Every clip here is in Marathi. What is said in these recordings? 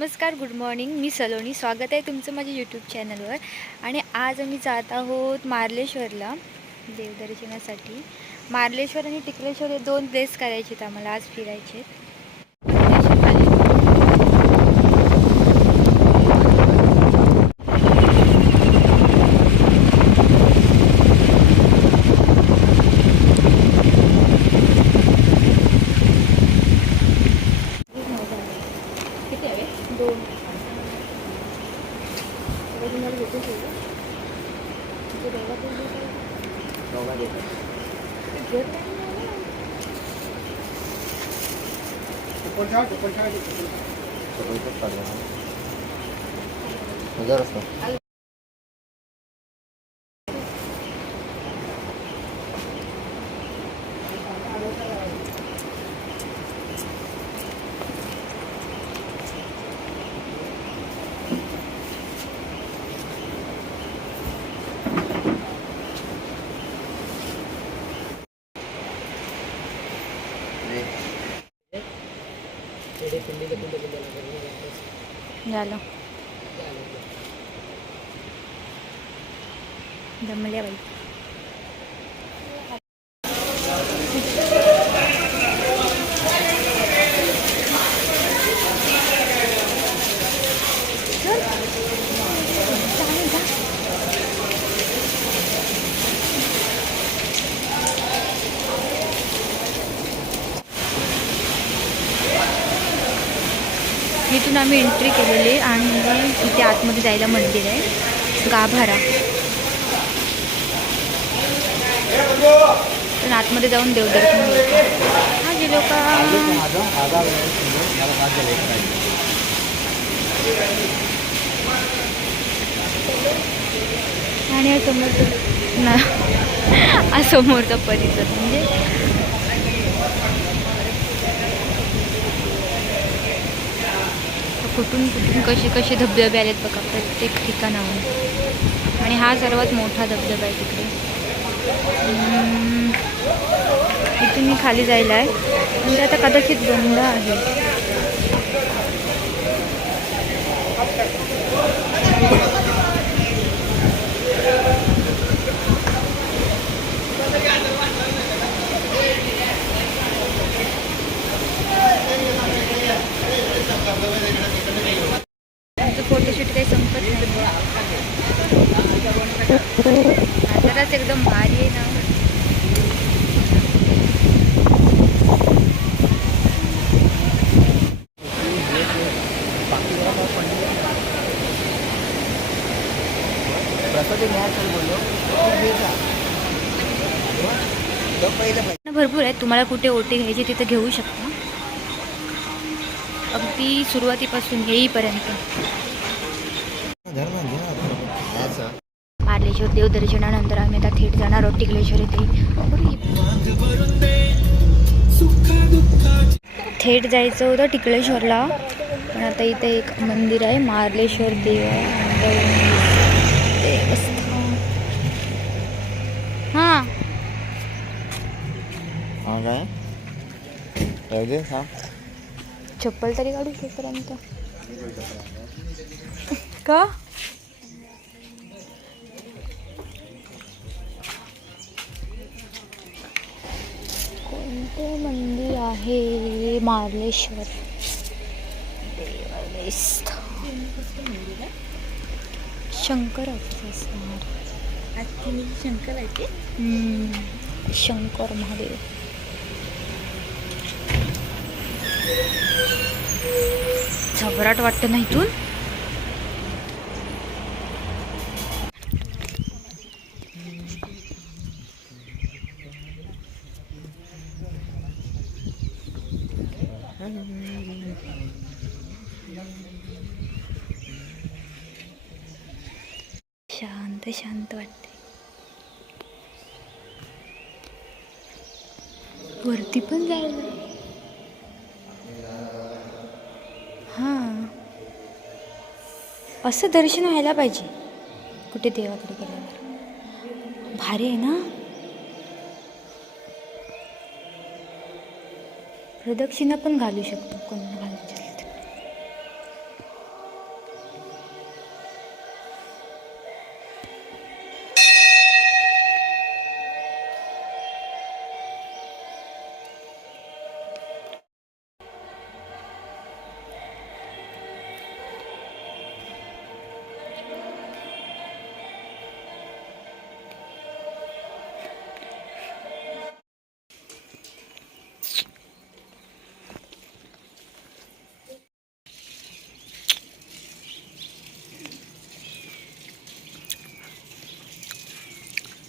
नमस्कार गुड मॉर्निंग मी सलोनी. स्वागत आहे तुमचं माझ्या यूट्यूब चॅनलवर आणि आज आम्ही जात आहोत मार्लेश्वरला देवदर्शनासाठी. मार्लेश्वर आणि टिकलेश्वर हे दोन प्लेस करायचे आहेत आम्हाला आज फिरायचे आहेत คนเข้าจุดคนเข้าจุดคนเข้าจุดคนเข้าจุดคนเข้าจุด Lalo. Dah melihat. इथून आम्ही एंट्री केलेली आणि इथे आतमध्ये जायला मंदिर आहे. गाभारा. पण आतमध्ये जाऊन देवदर्शन हा जे लोक आणि समोरचं ना हा समोरचा परिसर म्हणजे कुठून कुठून कसे कसे धबधबे आलेत बघा प्रत्येक ठिकाणाहून. आणि हा सर्वात मोठा धबधबा आहे तिकडे. इथून मी खाली जायला आहे. म्हणजे आता कदाचित बंद आहे. आमचं फोटोशूट काही संपत नाही जराच एकदम भारी आहे ना भरपूर आहेत तुम्हाला कुठे ओटी घ्यायची तिथे घेऊ शकता. अगदी सुरुवातीपासून येईपर्यंत. मार्लेश्वर देवदर्शनानंतर आम्ही आता थेट जाणार आहोत टिकलेश्वर येथे. थेट जायचं होतं टिकलेश्वरला. पण आता इथे एक मंदिर आहे मार्लेश्वर देव देवस्थान हां हा काय राहू दे हा चप्पल तरी काढू तोपर्यंत का? कोणते मंदिर आहे मार्लेश्वर? असणार शंकर आहे ते. हम्म, शंकर महादेव. झबराट वाटतं ना इथून? शांत शांत वाटते. वरती पण जायला. हां. असं दर्शन व्हायला पाहिजे कुठे देवाकडे गेल्यावर. भारी आहे ना? प्रदक्षिणा पण घालू शकतो कोणाला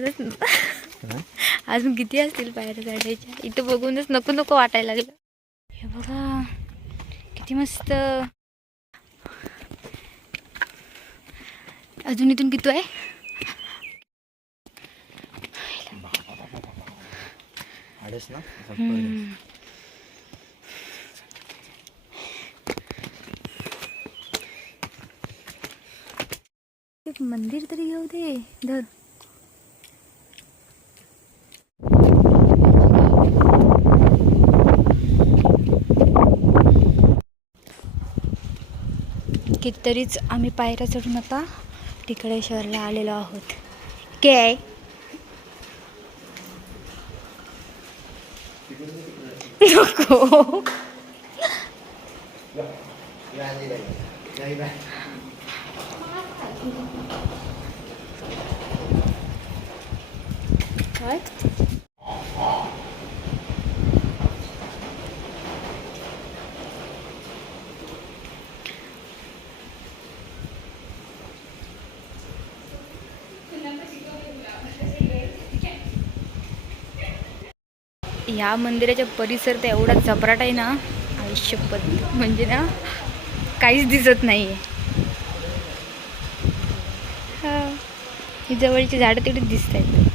बघूनच? अजून किती असतील पायऱ्या चढायच्या इथं बघूनच नको नको वाटायला लागलं. हे बघा किती मस्त. अजून इथून किती आहे? मंदिर तरी घेऊ दे. धर. कितीतरीच आम्ही पायऱ्या चढून आता तिकडे शहरला आलेलो आहोत. काय नको. काय? या मंदिराच्या परिसर तर एवढा चपराट आहे ना आयुष्यपद म्हणजे ना काहीच दिसत नाही आहे ही जवळची झाडं तेवढीच दिसत आहेत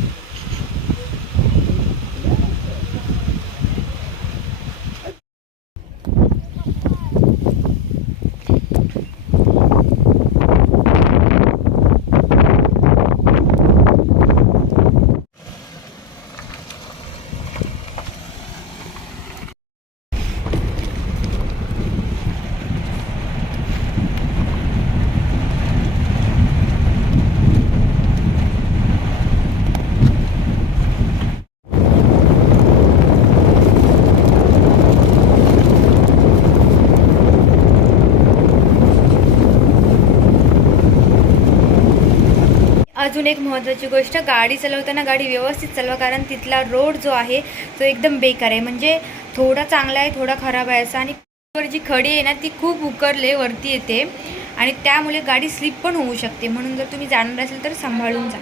अजून एक महत्त्वाची गोष्ट गाडी चालवताना गाडी व्यवस्थित चालवा कारण तिथला रोड जो आहे तो एकदम बेकार आहे. म्हणजे थोडा चांगला आहे थोडा खराब आहे असा. आणि वर जी खडी आहे ना ती खूप उकरले वरती येते. आणि त्यामुळे गाडी स्लिप पण होऊ शकते. म्हणून जर तुम्ही जाणार असेल तर सांभाळून जा.